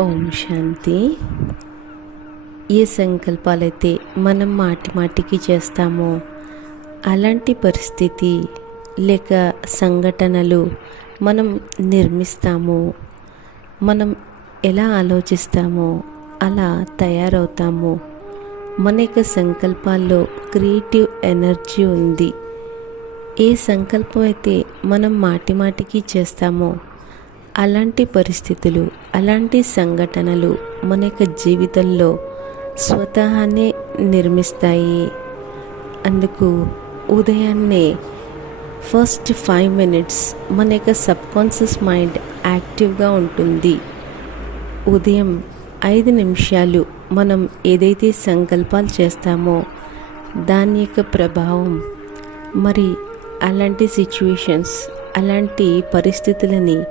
ఓం శాంతి. ఏ సంకల్పాలైతే మనం మాటి మాటికి చేస్తామో? అలాంటి పరిస్థితి లేక సంఘటనలు మనం నిర్మిస్తాము? మనం ఎలా ఆలోచిస్తామో? అలా తయారవుతాము? మన యొక్క సంకల్పాల్లో క్రియేటివ్ ఎనర్జీ ఉంది. ఏ సంకల్పం అయితే మనం మాటి మాటికి చేస్తామో? అలాంటి పరిస్థితులు అలాంటి సంఘటనలు మన యొక్క జీవితంలో స్వతహానే నిర్మిస్తాయి. అందుకు ఉదయాన్నే ఫస్ట్ ఫైవ్ మినిట్స్ మన యొక్క సబ్కాన్షియస్ మైండ్ యాక్టివ్గా ఉంటుంది. ఉదయం ఐదు నిమిషాలు మనం ఏదైతే సంకల్పాలు చేస్తామో దాని యొక్క ప్రభావం మరి అలాంటి సిచ్యువేషన్స్ అలాంటి పరిస్థితులని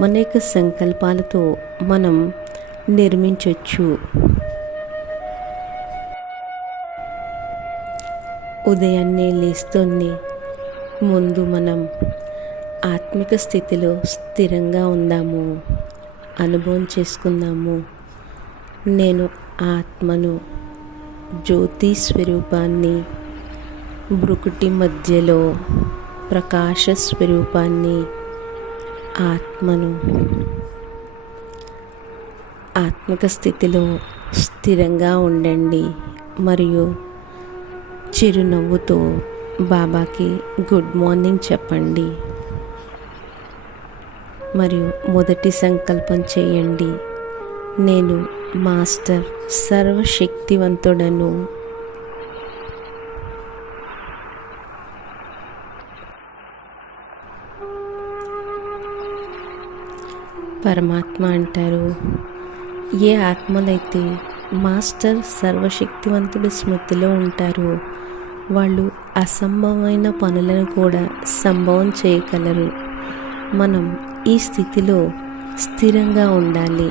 మన యొక్క సంకల్పాలతో మనం నిర్మించవచ్చు ఉదయాన్నే లేస్తూనే ముందు మనం ఆత్మిక స్థితిలో స్థిరంగా ఉందాము. అనుభవం చేసుకుందాము. నేను ఆత్మను జ్యోతి స్వరూపాన్ని బ్రుకుటి మధ్యలో ప్రకాశ స్వరూపాన్ని ఆత్మను ఆత్మిక స్థితిలో స్థిరంగా ఉండండి మరియు చిరునవ్వుతో బాబాకి గుడ్ మార్నింగ్ చెప్పండి. మరియు మొదటి సంకల్పం చేయండి. నేను మాస్టర్ సర్వశక్తివంతుడను పరమాత్మ అంటారు. ఏ ఆత్మలైతే మాస్టర్ సర్వశక్తివంతుడి స్మృతిలో ఉంటారో వాళ్ళు అసంభవమైన పనులను కూడా సంభవం చేయగలరు. మనం ఈ స్థితిలో స్థిరంగా ఉండాలి.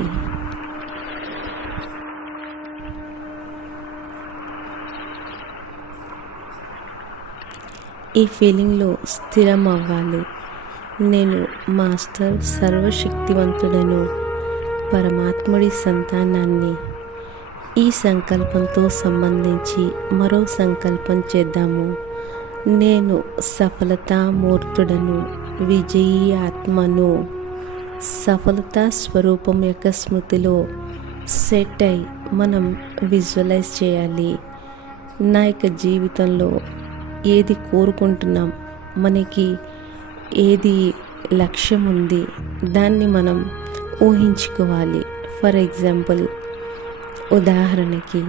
ఈ ఫీలింగ్లో స్థిరం అవ్వాలి నేను మాస్టర్ సర్వశక్తివంతుడను పరమాత్ముడి సంతానాన్ని. ఈ సంకల్పంతో సంబంధించి మరో సంకల్పం చేద్దాము. నేను సఫలతామూర్తుడను విజయీ ఆత్మను. సఫలతా స్వరూపం యొక్క స్మృతిలో సెట్ అయి మనం విజువలైజ్ చేయాలి. నా యొక్క జీవితంలో ఏది కోరుకుంటున్నాం మనకి ఏది లక్ష్యం ఉంది దాన్ని మనం ఊహించుకోవాలి. ఫర్ ఎగ్జాంపుల్ ఉదాహరణకి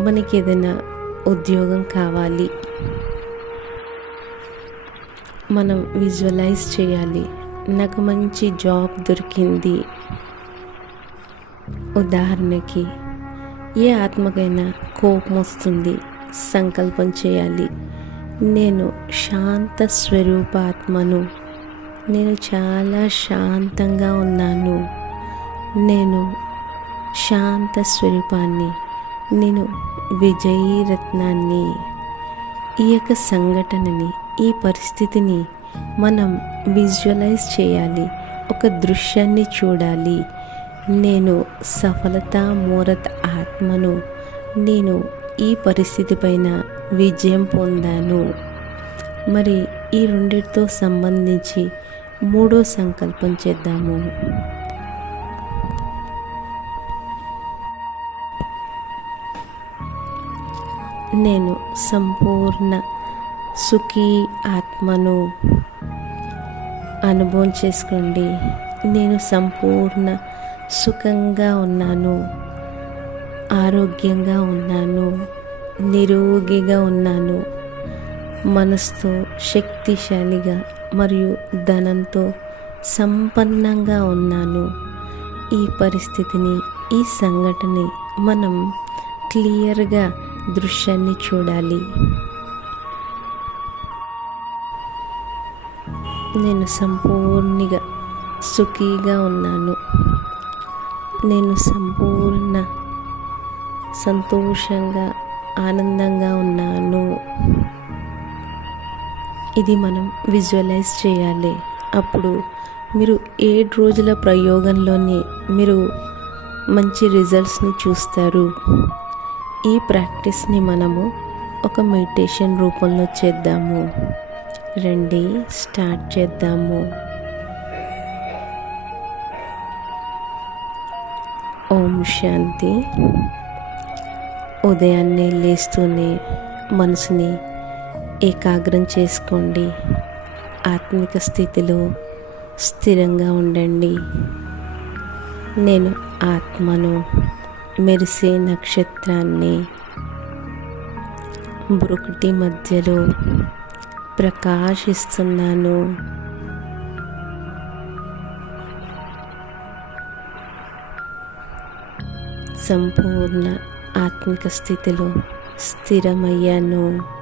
మనకి ఏదైనా ఉద్యోగం కావాలి. మనం విజువలైజ్ చేయాలి. నాకు మంచి జాబ్ దొరికింది. ఉదాహరణకి ఏ ఆత్మకైనా కోపం వస్తుంది. సంకల్పం చేయాలి. నేను శాంత స్వరూపాత్మను నేను చాలా శాంతంగా ఉన్నాను. నేను శాంత స్వరూపాన్ని నేను విజయీ రత్నాన్ని ఈ యొక్క సంఘటనని ఈ పరిస్థితిని మనం విజువలైజ్ చేయాలి ఒక దృశ్యాన్ని చూడాలి. నేను సఫలత మూరత్ ఆత్మను నేను ఈ పరిస్థితి పైన విజయం పొందాను. మరి ఈ రెండిటితో సంబంధించి మూడో సంకల్పం చేద్దాము. నేను సంపూర్ణ సుఖీ ఆత్మను అనుభవం చేసుకోండి. నేను సంపూర్ణ సుఖంగా ఉన్నాను. ఆరోగ్యంగా ఉన్నాను. నిరోగిగా ఉన్నాను. మనసుతో శక్తిశాలిగా మరియు ధనంతో సంపన్నంగా ఉన్నాను. ఈ పరిస్థితిని ఈ సంఘటనని మనం క్లియర్గా దృశ్యాన్ని చూడాలి. నేను సంపూర్ణిగా సుఖీగా ఉన్నాను. నేను సంపూర్ణ సంతోషంగా ఆనందంగా ఉన్నాను. ఇది మనం విజువలైజ్ చేయాలి. అప్పుడు మీరు ఏడు రోజుల ప్రయోగంలోనే మీరు మంచి రిజల్ట్స్ని చూస్తారు. ఈ ప్రాక్టీస్ని మనము ఒక మెడిటేషన్ రూపంలో చేద్దాము. రండి స్టార్ట్ చేద్దాము. ఓం శాంతి. ఉదయాన్నే లేస్తూనే మనసుని ఏకాగ్రం చేసుకోండి. ఆత్మిక స్థితిలో స్థిరంగా ఉండండి. నేను ఆత్మను మెరిసే నక్షత్రాన్ని బ్రుకుటి మధ్యలో ప్రకాశిస్తున్నాను. సంపూర్ణ ఆత్మిక స్థితిలో స్థిరమయ్యాను.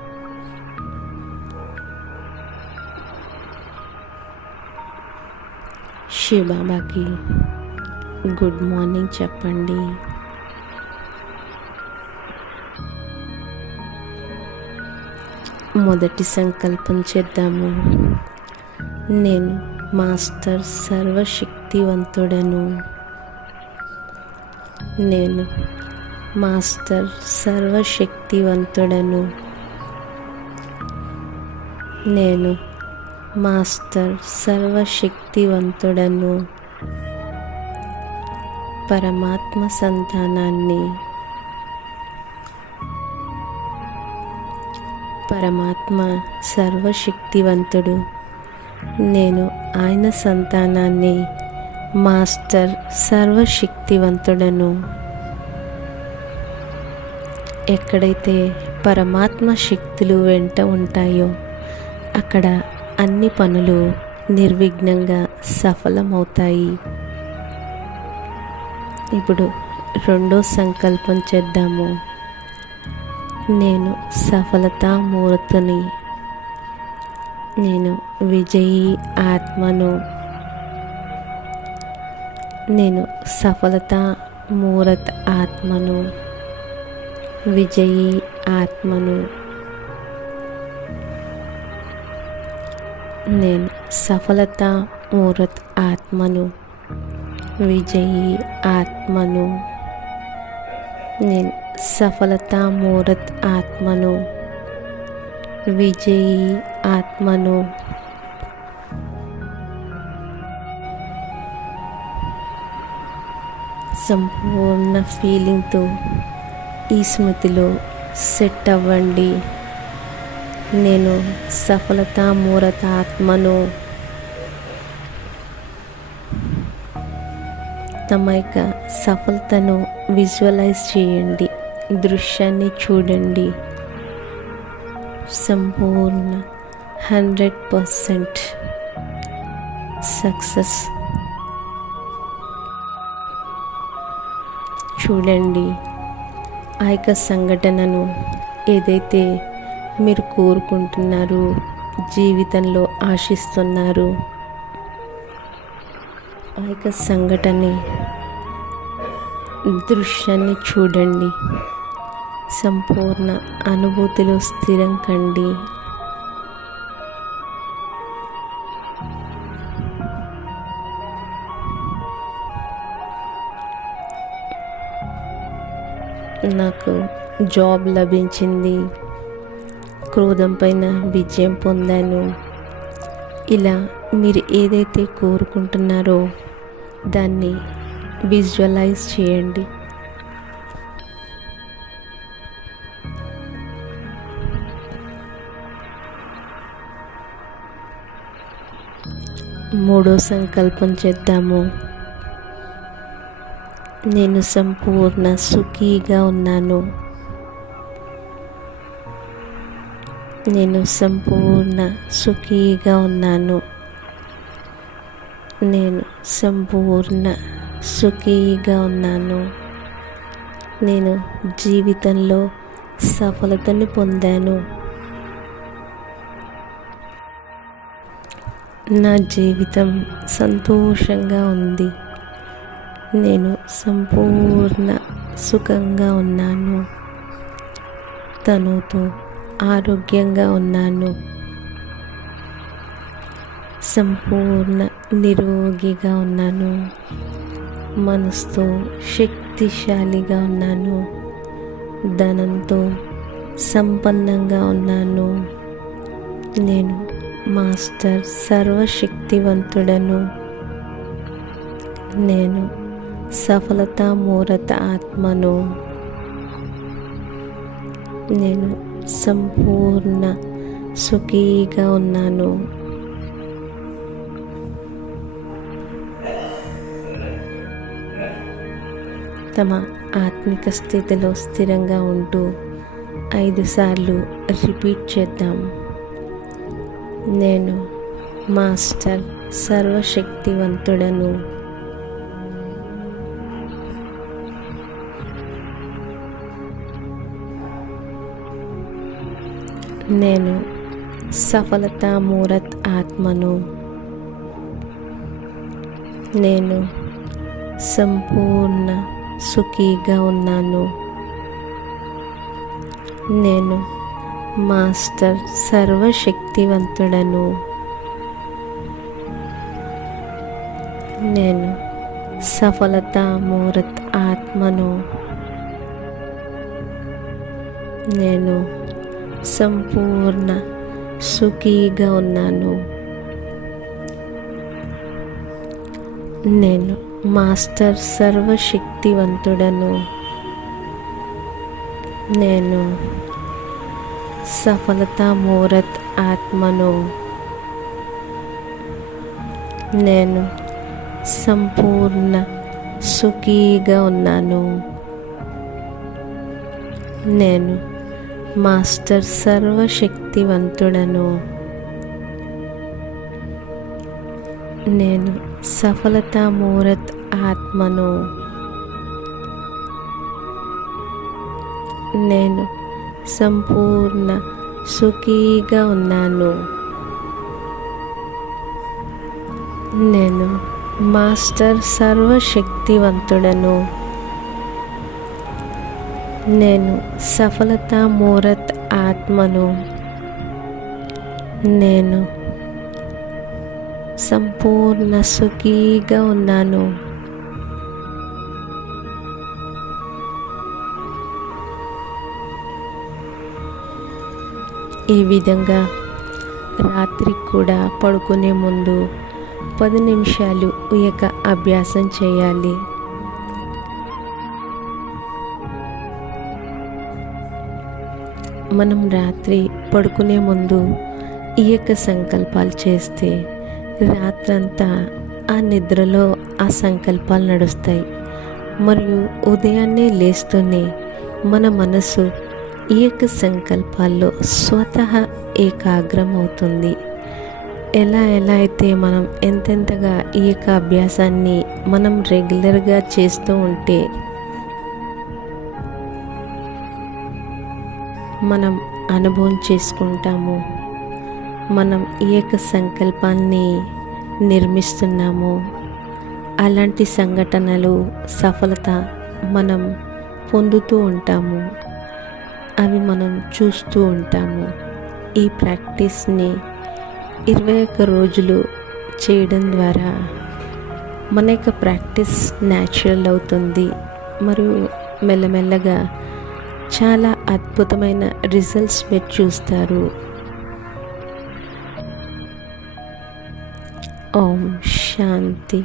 శివబాబాకి గుడ్ మార్నింగ్ చెప్పండి. మొదటి సంకల్పం చేద్దాము. నేను మాస్టర్ సర్వశక్తివంతుడను. నేను మాస్టర్ సర్వశక్తివంతుడను. నేను మాస్టర్ సర్వశక్తివంతుడను. పరమాత్మ సంతానాన్ని. పరమాత్మ సర్వశక్తివంతుడు. నేను ఆయన సంతానాన్ని మాస్టర్ సర్వశక్తివంతుడను. ఎక్కడైతే పరమాత్మ శక్తులు వెంట ఉంటాయో అక్కడ అన్ని పనులు నిర్విఘ్నంగా సఫలమవుతాయి. ఇప్పుడు రెండో సంకల్పం చేద్దాము. నేను సఫలతామూర్తిని నేను విజయీ ఆత్మను. నేను సఫలతా మూరత్ ఆత్మను. విజయీ ఆత్మను. నేను సఫలత మూరత్ ఆత్మను విజయీ ఆత్మను. నేను సఫలత మూరత్ ఆత్మను విజయీ ఆత్మను. సంపూర్ణ ఫీలింగ్తో ఈ స్మృతిలో సెట్ అవ్వండి. నేను సఫలత మూరత ఆత్మను తమ యొక్క సఫలతను విజువలైజ్ చేయండి దృశ్యాన్ని చూడండి. సంపూర్ణ హండ్రెడ్ పర్సెంట్ సక్సెస్. చూడండి ఆ యొక్క సంఘటనను ఏదైతే మీరు కోరుకుంటున్నారు జీవితంలో ఆశిస్తున్నారు. ఆ యొక్క సంఘటన దృశ్యాన్ని చూడండి. సంపూర్ణ అనుభూతిలో స్థిరం కండి. నాకు జాబ్ లభించింది. క్రోధం పైన విజయం పొందాను. ఇలా మీరు ఏదైతే కోరుకుంటున్నారో దాన్ని విజువలైజ్ చేయండి. మూడో సంకల్పం చేద్దాము. నేను సంపూర్ణ సుఖీగా ఉన్నాను. నేను సంపూర్ణ సుఖీగా ఉన్నాను. నేను సంపూర్ణ సుఖీగా ఉన్నాను. నేను జీవితంలో సఫలతను పొందాను. నా జీవితం సంతోషంగా ఉంది. నేను సంపూర్ణ సుఖంగా ఉన్నాను. తనుతో ఆరోగ్యంగా ఉన్నాను. సంపూర్ణ నిరోగిగా ఉన్నాను. మనసుతో శక్తిశాలిగా ఉన్నాను. ధనంతో సంపన్నంగా ఉన్నాను. నేను మాస్టర్ సర్వశక్తివంతుడను. నేను సఫలత మూరత ఆత్మను. నేను సంపూర్ణ సుఖీగా ఉన్నాను. తమ ఆత్మిక స్థితిలో స్థిరంగా ఉంటూ ఐదు సార్లు రిపీట్ చేద్దాం. నేను మాస్టర్ సర్వశక్తివంతుడను. నేను సఫలత మూరత్ ఆత్మను. నేను సంపూర్ణ సుఖీగా ఉన్నాను. నేను మాస్టర్ సర్వశక్తివంతుడను. నేను సఫలత మూరత్ ఆత్మను. నేను సంపూర్ణ సుఖీగా ఉన్నాను. నేను మాస్టర్ సర్వశక్తివంతుడను. నేను సఫలతా మూరత్ ఆత్మను. నేను సంపూర్ణ సుఖీగా ఉన్నాను. నేను మాస్టర్ సర్వశక్తివంతుడను. నేను సఫలతామూరత్ ఆత్మను. నేను సంపూర్ణ సుఖీగా ఉన్నాను. నేను మాస్టర్ సర్వశక్తివంతుడను. నేను సఫలత మూరత్ ఆత్మను నేను సంపూర్ణ సుఖీగా ఉన్నాను. ఈ విధంగా రాత్రి కూడా పడుకునే ముందు పది నిమిషాలు ఈ యొక్క అభ్యాసం చేయాలి. మనం రాత్రి పడుకునే ముందు ఈ యొక్క సంకల్పాలు చేస్తే రాత్రంతా ఆ నిద్రలో ఆ సంకల్పాలు నడుస్తాయి. మరియు ఉదయాన్నే లేస్తూనే మన మనసు ఈ యొక్క సంకల్పాల్లో స్వతహా ఏకాగ్రం అవుతుంది ఎలా ఎలా అయితే మనం ఎంతెంతగా ఈ యొక్క అభ్యాసాన్ని మనం రెగ్యులర్గా చేస్తూ ఉంటే మనం అనుభవం చేసుకుంటాము. మనం ఈ యొక్క సంకల్పాన్ని నిర్మిస్తున్నాము. అలాంటి సంఘటనలు సఫలత మనం పొందుతూ ఉంటాము. అవి మనం చూస్తూ ఉంటాము. ఈ ప్రాక్టీస్ని ఇరవై ఒక్క రోజులు చేయడం ద్వారా మన యొక్క ప్రాక్టీస్ న్యాచురల్ అవుతుంది. మరియు మెల్లమెల్లగా చాలా అద్భుతమైన రిజల్ట్స్ మీరు చూస్తారు. ఓం శాంతి.